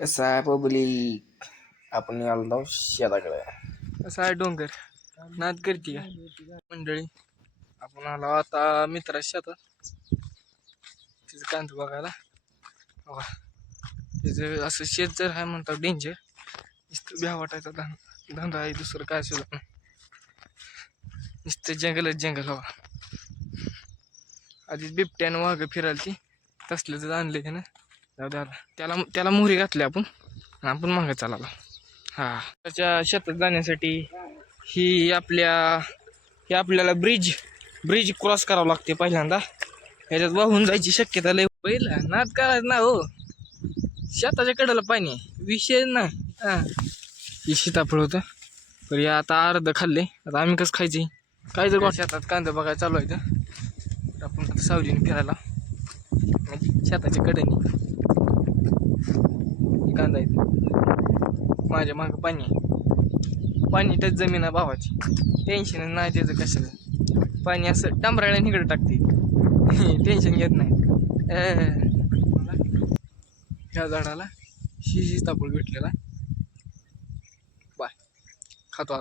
कसं आहे पब्लिक, आपण आलो शेताकडे. कसं आहे डोंगर नाद करते का मंडळी. आपण आलो आता मित्राच्या शेतात तिचं कांदा बघायला. बघा तिचं असं शेत जर आहे म्हणतात डेंजर, नुसतं भ्या वाटायचा धंदा आहे, दुसरं काय सुद्धा नाही, नुसतं जंगलच जंगल. हवा आधीच बिबट्यानं वाघ फिरायला ती तसलं तर आणले ना. जाऊ द्या त्याला मोहरी घातली आपण मागं चालाला. हा त्याच्या शेतात जाण्यासाठी ही आपल्याला ब्रिज क्रॉस करावं लागते पहिल्यांदा. ह्याच्यात वाहून जायची शक्यता लय. पहिला नाद करायचं ना हो, शेताच्या कडेला पाणी विषय नाही. ही सीताफळ होतं तर या आता अर्ध खाल्ले. आता आम्ही कसं खायचे, काय जर शेतात कांदा बघायला चालू आहे तर आपण आता सावलीने फिरायला म्हणजे शेताच्या कडेने कांदा येते. माझ्या मागं पाणी टच जमीन आहे भावाची, टेन्शन नाही त्याचं कशाला. पाणी असं डांबराळ्या निकडे टाकते, टेन्शन घेत नाही. ह्या झाडाला सीताफळ भेटलेला. बाय खातो आता.